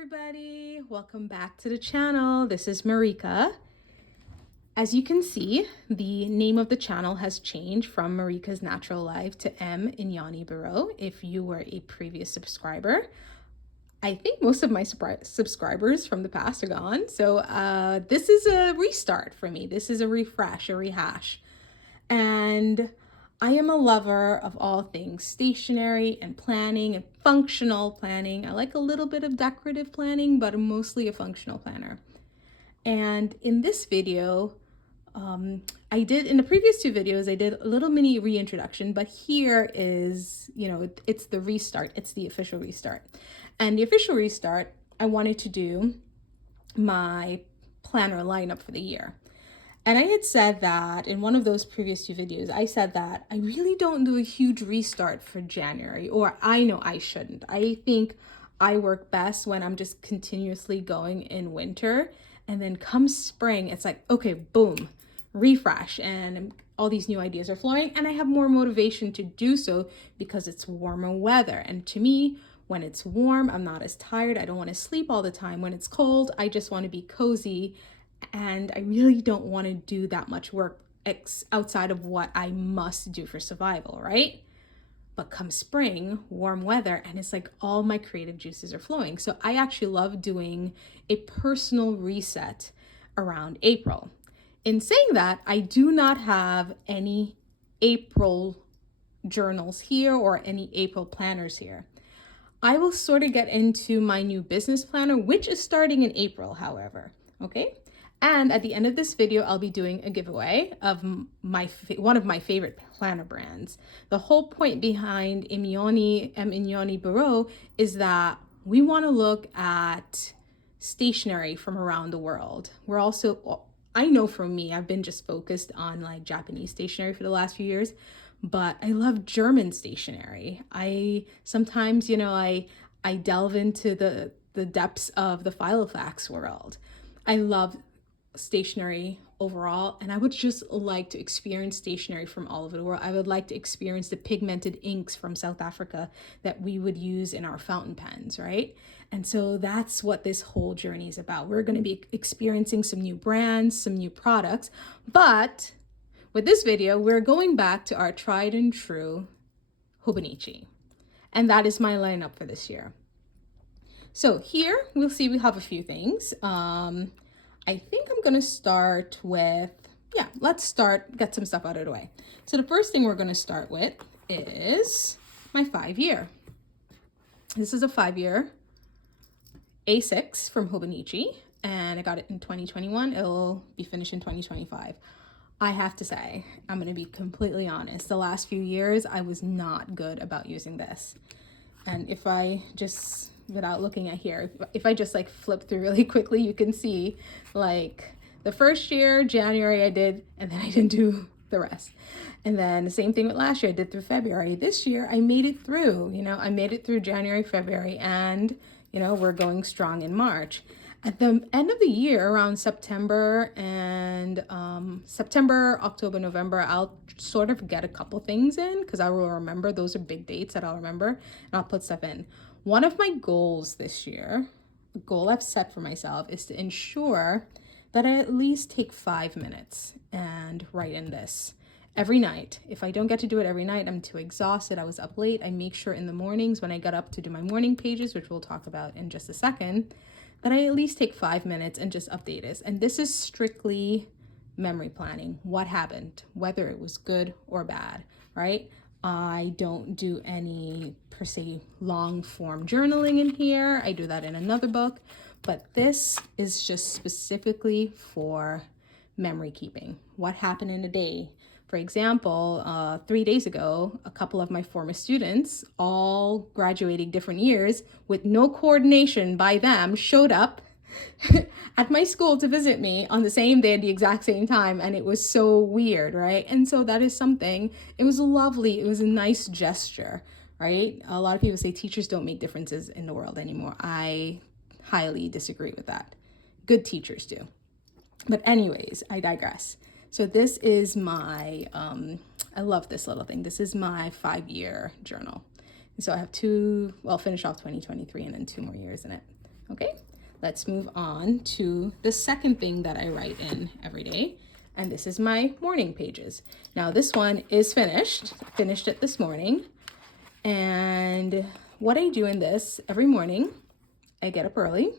everybody, welcome back to the channel. This is Marika. As you can see, the name of the channel has changed from Marika's Natural Life to M. Inyani Barrow. If you were a previous subscriber, I think most of my subscribers from the past are gone. So this is a restart for me. This is a refresh, a rehash. And I am a lover of all things stationery and planning and functional planning. I like a little bit of decorative planning, but I'm mostly a functional planner. And in this video, in the previous two videos, I did a little mini reintroduction, but here is, it's the restart. It's the official restart. And the official restart, I wanted to do my planner lineup for the year. And I had said that in one of those previous two videos, I said that I really don't do a huge restart for January, or I know I shouldn't. I think I work best when I'm just continuously going in winter. And then come spring, it's like, okay, boom, refresh. And all these new ideas are flowing. And I have more motivation to do so because it's warmer weather. And to me, when it's warm, I'm not as tired. I don't want to sleep all the time. When it's cold, I just want to be cozy. And I really don't want to do that much work outside of what I must do for survival, right? But come spring, warm weather, and it's like all my creative juices are flowing. So I actually love doing a personal reset around April. In saying that, I do not have any April journals here or any April planners here. I will sort of get into my new business planner, which is starting in April, however, okay? And at the end of this video, I'll be doing a giveaway of one of my favorite planner brands. The whole point behind M. Inyani Barrow is that we want to look at stationery from around the world. We're also, I know for me, I've been just focused on like Japanese stationery for the last few years, but I love German stationery. I sometimes, I delve into the depths of the Filofax world. I love stationery overall, and I would just like to experience stationery from all over the world. I would like to experience the pigmented inks from South Africa that we would use in our fountain pens, right? And so that's what this whole journey is about. We're going to be experiencing some new brands, some new products, but with this video, we're going back to our tried and true Hobonichi, and that is my lineup for this year. So here we'll see we have a few things. I think I'm going to start with, let's get some stuff out of the way. So the first thing we're going to start with is my 5-year. This is a 5-year A6 from Hobonichi, and I got it in 2021. It'll be finished in 2025. I have to say, I'm going to be completely honest. The last few years, I was not good about using this. And if I just, without looking at here, if I just like flip through really quickly, you can see like the first year, January I did, and then I didn't do the rest. And then the same thing with last year, I did through February. This year I made it through, I made it through January, February, and we're going strong in March. At the end of the year, around September, October, November, I'll sort of get a couple things in because I will remember. Those are big dates that I'll remember, and I'll put stuff in. One of my goals this year, the goal I've set for myself, is to ensure that I at least take 5 minutes and write in this every night. If I don't get to do it every night, I'm too exhausted. I was up late. I make sure in the mornings when I get up to do my morning pages, which we'll talk about in just a second, that I at least take 5 minutes and just update it. And this is strictly memory planning. What happened, whether it was good or bad, right? I don't do any per se long form journaling in here. I do that in another book, but this is just specifically for memory keeping. What happened in a day? For example, 3 days ago, a couple of my former students, all graduating different years with no coordination by them, showed up at my school to visit me on the same day at the exact same time. And it was so weird, right? And so that is something, it was lovely. It was a nice gesture, right? A lot of people say teachers don't make differences in the world anymore. I highly disagree with that. Good teachers do. But anyways, I digress. So this is my, I love this little thing. This is my 5-year journal. And so I have finish off 2023 and then 2 more years in it. Okay, let's move on to the second thing that I write in every day. And this is my morning pages. Now this one is finished. I finished it this morning. And what I do in this every morning, I get up early.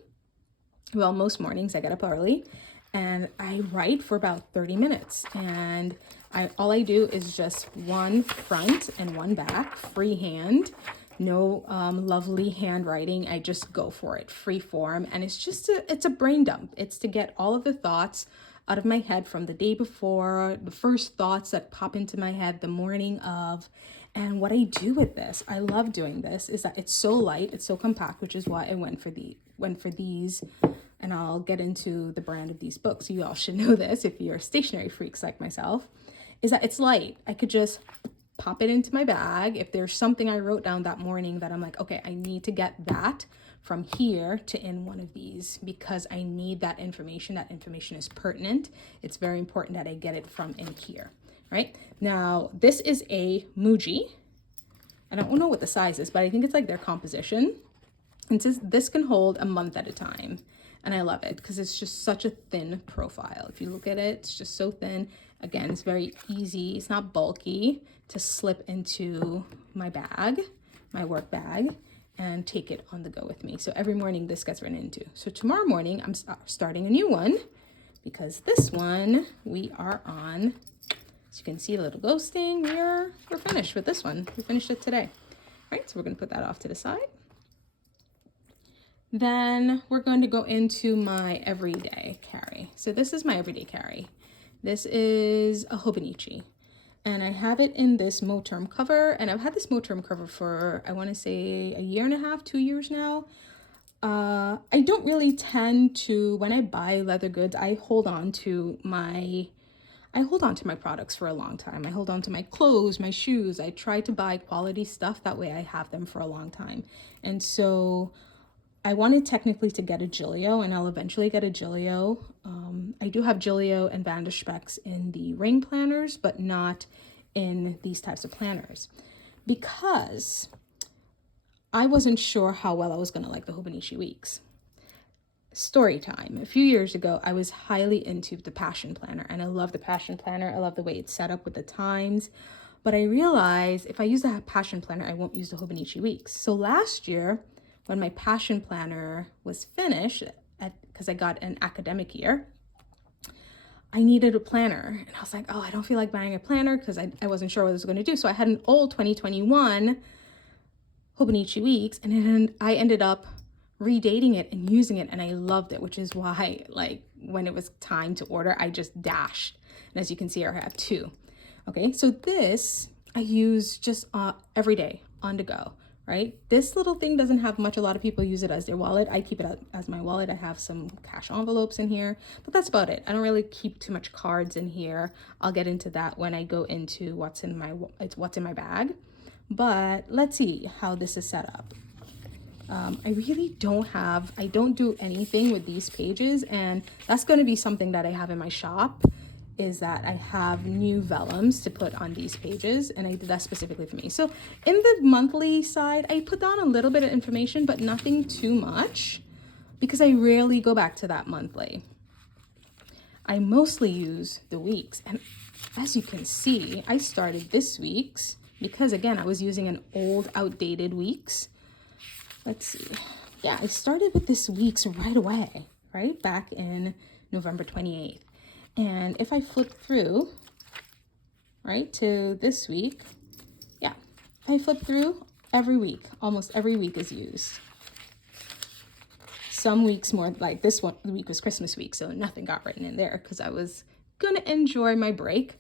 Well, most mornings I get up early and I write for about 30 minutes. And all I do is just one front and one back, freehand. No lovely handwriting. I just go for it, free form. And it's a brain dump. It's to get all of the thoughts out of my head from the day before, the first thoughts that pop into my head the morning of. And what I do with this, I love doing this, is that it's so light, it's so compact, which is why I went for these. And I'll get into the brand of these books. You all should know this if you're stationery freaks like myself, is that it's light. I could just pop it into my bag. If there's something I wrote down that morning that I'm like, okay, I need to get that from here to in one of these because I need that information. That information is pertinent. It's very important that I get it from in here, right? Now, this is a Muji. I don't know what the size is, but I think it's like their composition. And says this can hold a month at a time. And I love it because it's just such a thin profile. If you look at it, it's just so thin. Again, it's very easy. It's not bulky to slip into my bag, my work bag, and take it on the go with me. So every morning this gets written into. So tomorrow morning, I'm starting a new one because this one we are on. As you can see, a little ghosting. We're finished with this one. We finished it today. All right, so we're going to put that off to the side. Then we're going to go into my everyday carry. So this is my everyday carry. This is a Hobonichi. And I have it in this Moterm cover. And I've had this Moterm cover for, I want to say, a year and a half, 2 years now. I don't really tend to, when I buy leather goods, I hold on to my products for a long time. I hold on to my clothes, my shoes. I try to buy quality stuff. That way I have them for a long time. And so I wanted technically to get a Gillio, and I'll eventually get a Gillio. I do have Gillio and Van der Specks in the ring planners, but not in these types of planners, because I wasn't sure how well I was going to like the Hobonichi Weeks. Story time. A few years ago, I was highly into the Passion Planner, and I love the Passion Planner. I love the way it's set up with the times. But I realized if I use the Passion Planner, I won't use the Hobonichi Weeks. So last year, when my Passion Planner was finished, because I got an academic year, I needed a planner. And I was like, oh, I don't feel like buying a planner because I wasn't sure what I was going to do. So I had an old 2021 Hobonichi Weeks, and then I ended up redating it and using it, and I loved it, which is why, like, when it was time to order, I just dashed. And as you can see, I have two. Okay, so this I use just every day on the go, right? This little thing doesn't have much. A lot of people use it as their wallet. I keep it as my wallet. I have some cash envelopes in here, but that's about it. I don't really keep too much cards in here. I'll get into that when I go into what's in my bag. But let's see how this is set up. I don't do anything with these pages, and that's going to be something that I have in my shop, is that I have new vellums to put on these pages, and I did that specifically for me. So in the monthly side, I put down a little bit of information, but nothing too much, because I rarely go back to that monthly. I mostly use the weeks, and as you can see, I started this week's because, again, I was using an old, outdated weeks. Let's see. Yeah, I started with this week's right away, right back in November 28th. And if I flip through, right, to this week, yeah, if I flip through, every week, almost every week is used. Some weeks more, like this one, the week was Christmas week, so nothing got written in there because I was going to enjoy my break.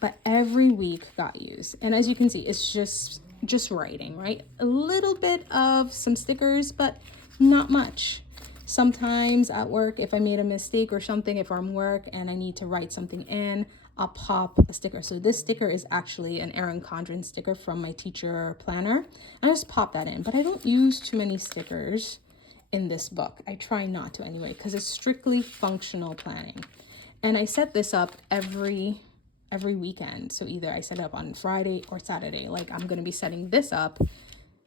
But every week got used. And as you can see, it's just writing, right? A little bit of some stickers, but not much. Sometimes at work, if I made a mistake or something, if I'm work and I need to write something in, I'll pop a sticker. So this sticker is actually an Erin Condren sticker from my teacher planner. I just pop that in, but I don't use too many stickers in this book. I try not to anyway, because it's strictly functional planning. And I set this up every weekend. So either I set it up on Friday or Saturday. Like, I'm going to be setting this up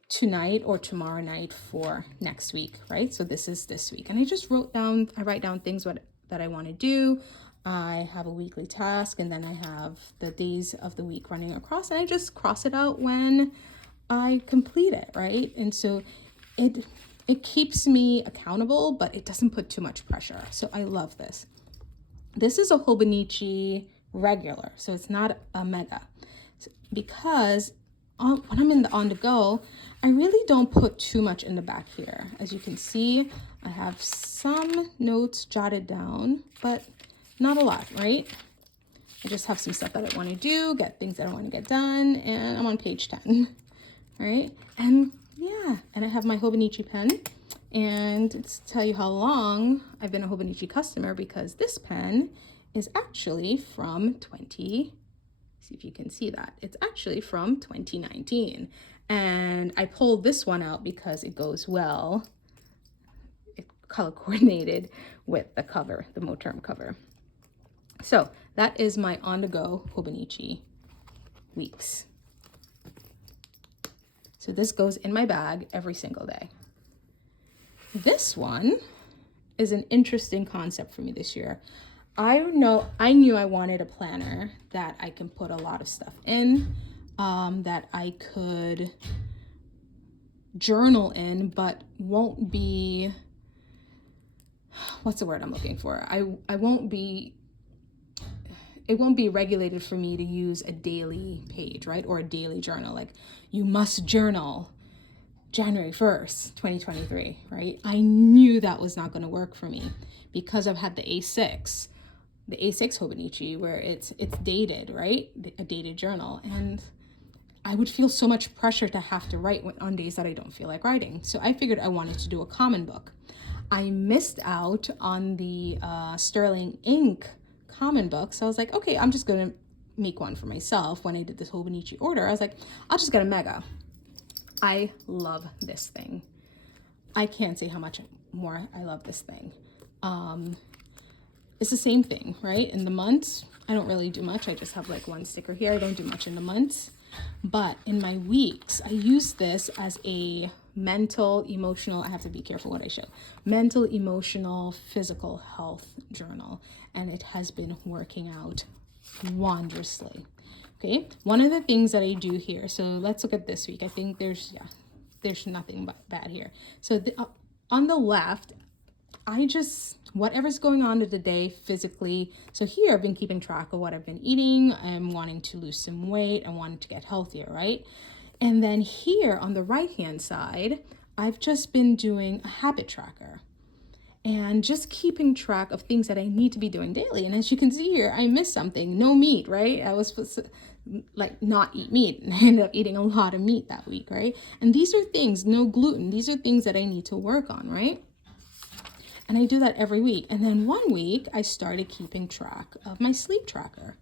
tonight or tomorrow night for next week, right? So this is this week. And I write down things that I want to do. I have a weekly task, and then I have the days of the week running across, and I just cross it out when I complete it, right? And so it keeps me accountable, but it doesn't put too much pressure. So I love this. This is a Hobonichi regular, so it's not a mega, because when I'm on the go, I really don't put too much in the back here. As you can see, I have some notes jotted down, but not a lot, right? I just have some stuff that I want to do, get things that I want to get done, and I'm on page 10, right? And yeah, and I have my Hobonichi pen, and to tell you how long I've been a Hobonichi customer, because this pen is actually from see if you can see that. It's actually from 2019. And I pulled this one out because it goes well. It color coordinated with the cover, the Moterm cover. So that is my on-the-go Hobonichi Weeks. So this goes in my bag every single day. This one is an interesting concept for me this year. I knew I wanted a planner that I can put a lot of stuff in, that I could journal in, but won't be, what's the word I'm looking for? It won't be regulated for me to use a daily page, right? Or a daily journal. Like, you must journal January 1st, 2023, right? I knew that was not going to work for me because I've had the A6 Hobonichi, where it's dated, right? A dated journal. And I would feel so much pressure to have to write on days that I don't feel like writing. So I figured I wanted to do a common book. I missed out on the Sterling ink common book. So I was like, okay, I'm just going to make one for myself. When I did this Hobonichi order, I was like, I'll just get a mega. I love this thing. I can't say how much more I love this thing. It's the same thing, right? In the months, I don't really do much. I just have like one sticker here. I don't do much in the months. But in my weeks, I use this as a mental, emotional, I have to be careful what I show, mental, emotional, physical health journal. And it has been working out wondrously. Okay, one of the things that I do here, so let's look at this week. I think there's nothing but bad here. So on the left, whatever's going on in the day physically. So here I've been keeping track of what I've been eating. I'm wanting to lose some weight. I wanted to get healthier, right? And then here on the right-hand side, I've just been doing a habit tracker and just keeping track of things that I need to be doing daily. And as you can see here, I missed something. No meat, right? I was supposed to not eat meat, and I ended up eating a lot of meat that week, right? And these are things, no gluten. These are things that I need to work on, right? And I do that every week. And then one week I started keeping track of my sleep tracker.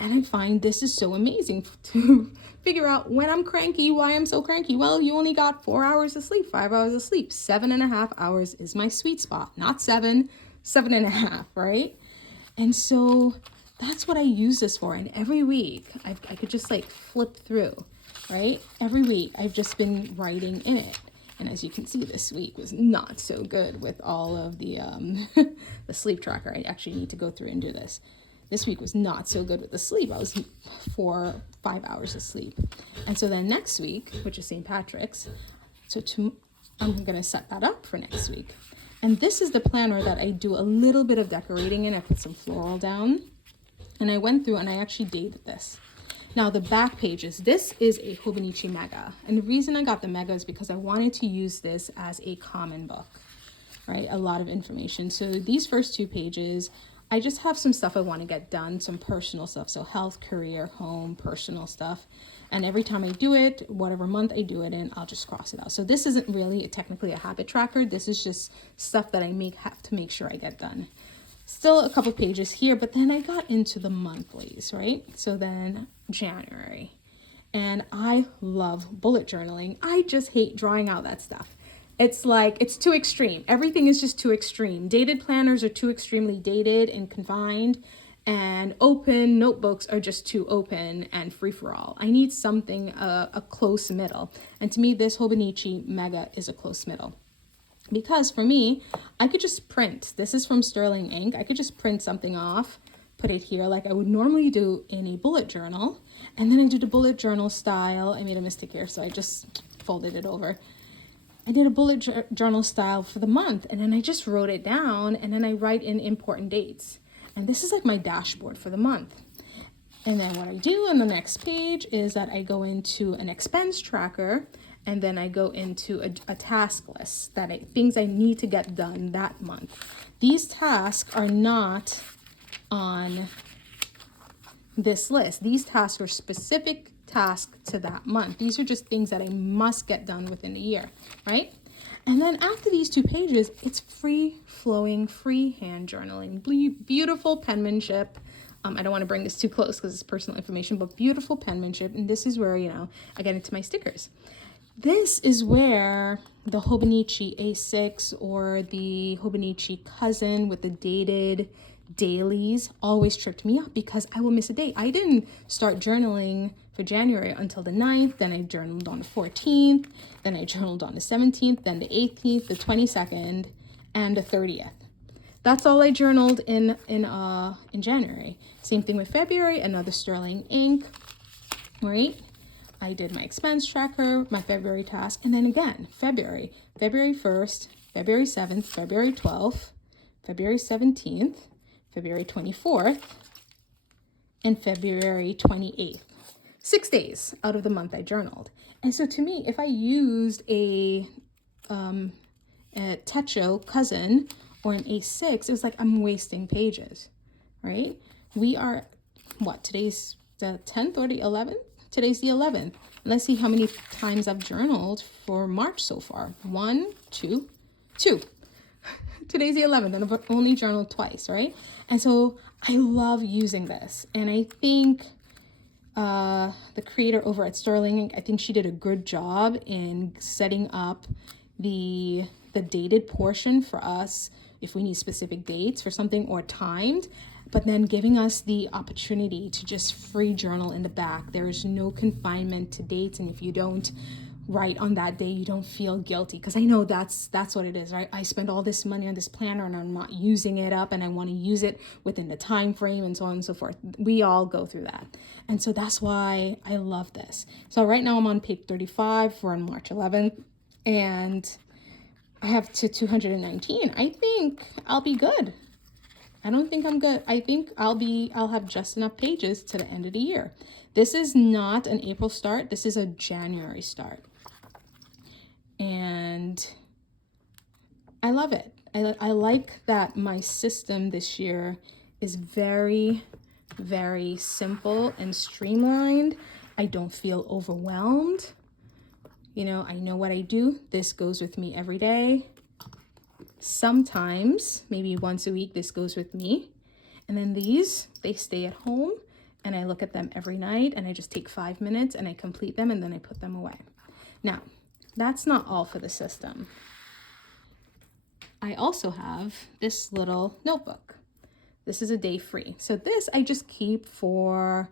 And I find this is so amazing to figure out when I'm cranky, why I'm so cranky. Well, you only got 4 hours of sleep, 5 hours of sleep. 7.5 hours is my sweet spot, not 7.5, right? And so that's what I use this for. And every week I could just like flip through, right? Every week I've just been writing in it. And as you can see, this week was not so good with all of the the sleep tracker. I actually need to go through and do this. This week was not so good with the sleep. I was 4 or 5 hours of sleep. And so then next week, which is St. Patrick's, I'm going to set that up for next week. And this is the planner that I do a little bit of decorating in. I put some floral down. And I went through and I actually dated this. Now the back pages, this is a Hobonichi Mega. And the reason I got the Mega is because I wanted to use this as a common book, right? A lot of information. So these first 2 pages, I just have some stuff I want to get done, some personal stuff. So health, career, home, personal stuff. And every time I do it, whatever month I do it in, I'll just cross it out. So this isn't really technically a habit tracker. This is just stuff that I have to make sure I get done. Still a couple pages here, but then I got into the monthlies, right? So then January. And I love bullet journaling. I just hate drawing out that stuff. It's like, it's too extreme. Everything is just too extreme. Dated planners are too extremely dated and confined. and open notebooks are just too open and free for all. I need something, a close middle. And to me, this Hobonichi Mega is a close middle. Because for me, I could just print. This is from Sterling ink. I could just print something off, put it here like I would normally do in a bullet journal. And then I did a bullet journal style. I made a mistake here, so I just folded it over. I did a bullet journal style for the month, and then I just wrote it down, and then I write in important dates. And this is like my dashboard for the month. And then what I do on the next page is that I go into an expense tracker, and then I go into a task list, things I need to get done that month. These tasks are not on this list. These tasks are specific tasks to that month. These are just things that I must get done within the year, right? And then after these 2 pages, it's free flowing, free hand journaling, beautiful penmanship. I don't want to bring this too close because it's personal information, but beautiful penmanship. And this is where, I get into my stickers. This is where the Hobonichi A6 or the Hobonichi cousin with the dated dailies always tripped me up, because I will miss a date. I didn't start journaling for January until the 9th, then I journaled on the 14th, then I journaled on the 17th, then the 18th, the 22nd, and the 30th. That's all I journaled in January. Same thing with February, another Sterling ink, right? I did my expense tracker, my February task, and then again, February 1st, February 7th, February 12th, February 17th, February 24th, and February 28th. 6 days out of the month I journaled. And so to me, if I used a Techo cousin or an A6, it was like I'm wasting pages, right? We are, today's the 10th or the 11th? Today's the 11th. Let's see how many times I've journaled for March so far. 1, 2, 2. Today's the 11th, and I've only journaled twice, right? And so I love using this. And I think the creator over at Sterling, I think she did a good job in setting up the dated portion for us if we need specific dates for something or timed, but then giving us the opportunity to just free journal in the back. There is no confinement to dates, and if you don't write on that day, you don't feel guilty, because I know that's what it is, right? I spend all this money on this planner and I'm not using it up, and I want to use it within the time frame and so on and so forth. We all go through that, and so that's why I love this. So right now I'm on page 35. We're on March 11th, and I have to 219. I think I'll be good. I don't think I'm good. I think I'll have just enough pages to the end of the year. This is not an April start. This is a January start. And I love it. I like that my system this year is very, very simple and streamlined. I don't feel overwhelmed. I know what I do. This goes with me every day. Sometimes, maybe once a week, this goes with me. And then these, they stay at home, and I look at them every night, and I just take 5 minutes and I complete them, and then I put them away. Now, that's not all for the system. I also have this little notebook. This is a day free. So this I just keep for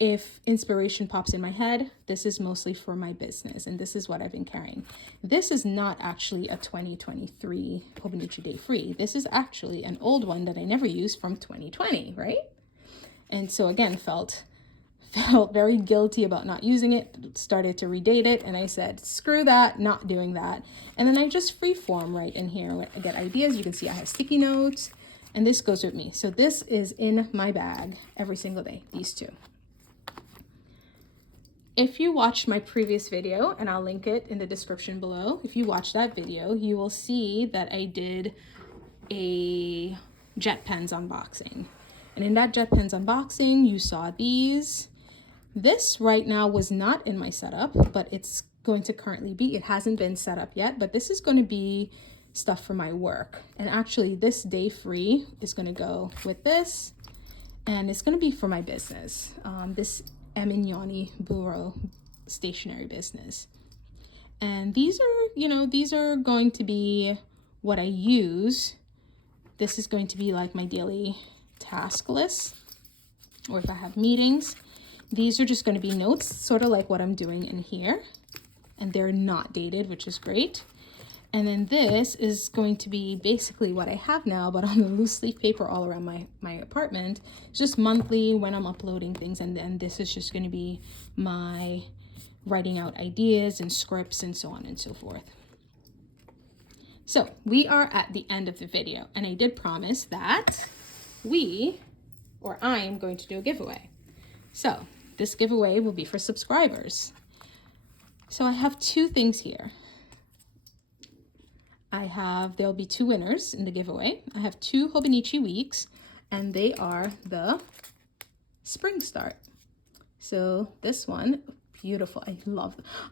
if inspiration pops in my head. This is mostly for my business, and this is what I've been carrying. This is not actually a 2023 Hobonichi Day Free. This is actually an old one that I never used from 2020, right? And so again, felt very guilty about not using it, started to redate it, and I said, screw that, not doing that. And then I just freeform right in here. I get ideas. You can see I have sticky notes, and this goes with me. So this is in my bag every single day, these two. If you watched my previous video, and I'll link it in the description below, if you watch that video, you will see that I did a Jet Pens unboxing. And in that Jet Pens unboxing, you saw these. This right now was not in my setup, but it's going to currently be. It hasn't been set up yet, but this is going to be stuff for my work. And actually this day free is going to go with this, and it's going to be for my business. This Yanni Bureau stationery business. And these are going to be what I use. This is going to be like my daily task list. or if I have meetings. These are just going to be notes, sort of like what I'm doing in here. And they're not dated, which is great. And then this is going to be basically what I have now, but on the loose leaf paper all around my apartment. It's just monthly when I'm uploading things. And then this is just going to be my writing out ideas and scripts and so on and so forth. So we are at the end of the video, and I did promise that I am going to do a giveaway. So this giveaway will be for subscribers. So I have two things here. There'll be two winners in the giveaway. I have 2 Hobonichi Weeks, and they are the Spring Start. So this one, beautiful.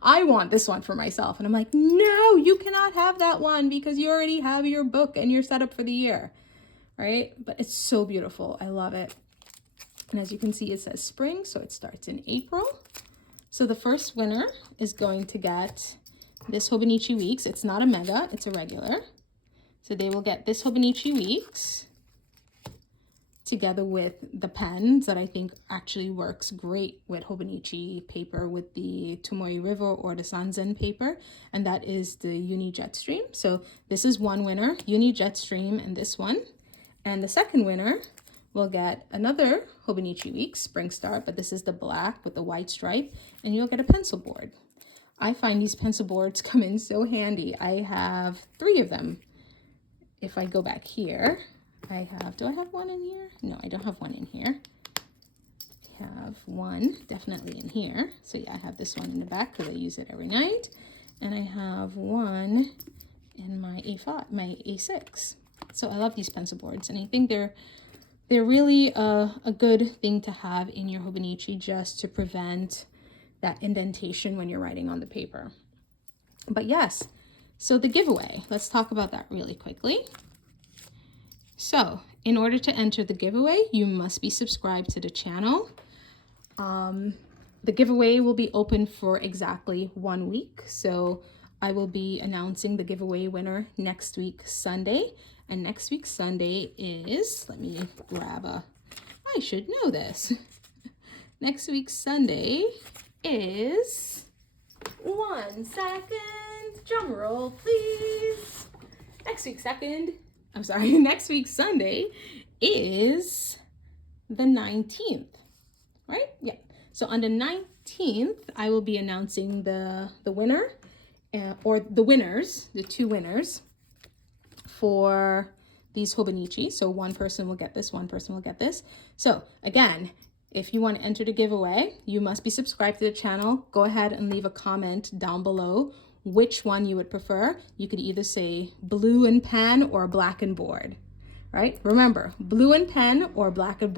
I want this one for myself. And I'm like, no, you cannot have that one because you already have your book and you're set up for the year, right? But it's so beautiful. I love it. And as you can see, it says spring, so it starts in April. So the first winner is going to get this Hobonichi Weeks. It's not a mega, it's a regular. So they will get this Hobonichi Weeks together with the pens that I think actually works great with Hobonichi paper, with the Tomoe River or the Sanzen paper, and that is the Uni Jetstream. So this is one winner, Uni Jetstream, and this one. And the second winner will get another Hobonichi Weeks Spring Start, but this is the black with the white stripe, and you'll get a pencil board. I find these pencil boards come in so handy. I have 3 of them. If I go back here, do I have one in here? No, I don't have one in here. I have one definitely in here. So yeah, I have this one in the back because I use it every night. And I have one in my A6. So I love these pencil boards, and I think they're really a good thing to have in your Hobonichi, just to prevent that indentation when you're writing on the paper. But yes, so the giveaway, let's talk about that really quickly. So in order to enter the giveaway, you must be subscribed to the channel. The giveaway will be open for exactly 1 week. So I will be announcing the giveaway winner next week, Sunday. And next week, Sunday is, let me grab I should know this. Next week, Sunday is, 1 second, drum roll, please. Next week, Sunday is the 19th, right? Yeah. So on the 19th, I will be announcing the winner, or the winners, the 2 winners for these Hobonichi. So one person will get this, one person will get this. So again, if you want to enter the giveaway, you must be subscribed to the channel. Go ahead and leave a comment down below which one you would prefer. You could either say blue and pen or black and board, right? Remember, blue and pen or black and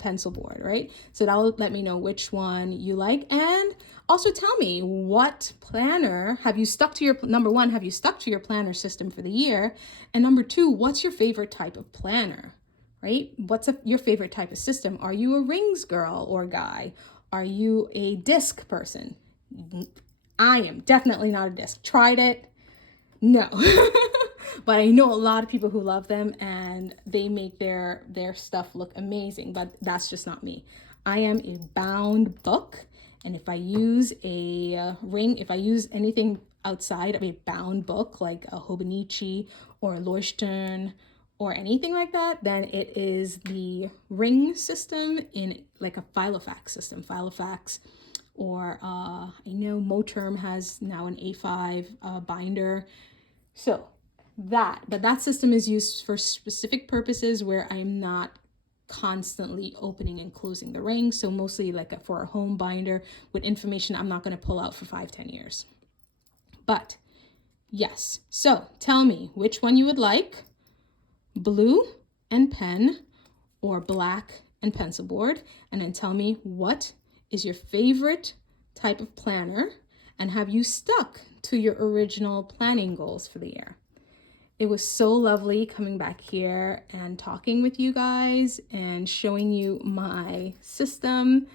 pencil board, right? So that'll let me know which one you like. And also tell me, what planner have you stuck to number 1, have you stuck to your planner system for the year? And number 2, what's your favorite type of planner, right? What's your favorite type of system? Are you a rings girl or guy? Are you a disc person? I am definitely not a disc. Tried it. No. But I know a lot of people who love them, and they make their stuff look amazing, but that's just not me. I am a bound book, and if I use a ring, if I use anything outside of a bound book, like a Hobonichi or a Leuchtturm or anything like that, then it is the ring system in like a Filofax system. Filofax, or I know Moterm has now an A5 binder. So that system is used for specific purposes where I'm not constantly opening and closing the ring. So mostly like for a home binder with information I'm not going to pull out for 5-10 years. But yes, so tell me which one you would like, blue and pen or black and pencil board, and then tell me what is your favorite type of planner, and have you stuck to your original planning goals for the year? It was so lovely coming back here and talking with you guys and showing you my system.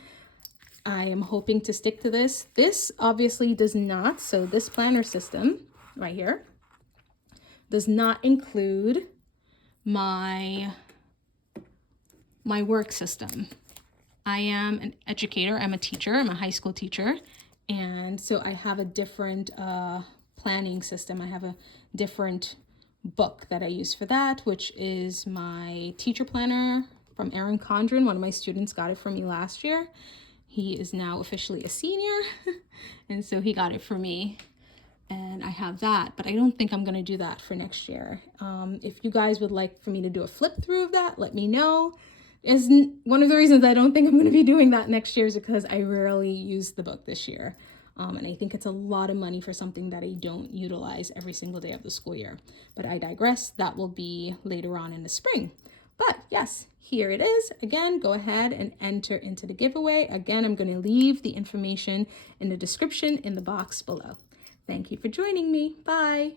I am hoping to stick to this. This obviously does not, so this planner system right here does not include my my work system. I am an educator, I'm a teacher, I'm a high school teacher. And so I have a different planning system. I have a different book that I use for that, which is my teacher planner from Aaron Condren. One of my students got it for me last year. He is now officially a senior, and so he got it for me. And I have that, but I don't think I'm going to do that for next year. If you guys would like for me to do a flip through of that, let me know. Is one of the reasons I don't think I'm going to be doing that next year is because I rarely used the book this year. And I think it's a lot of money for something that I don't utilize every single day of the school year. But I digress. That will be later on in the spring. But yes, here it is. Again, go ahead and enter into the giveaway. Again, I'm going to leave the information in the description in the box below. Thank you for joining me. Bye.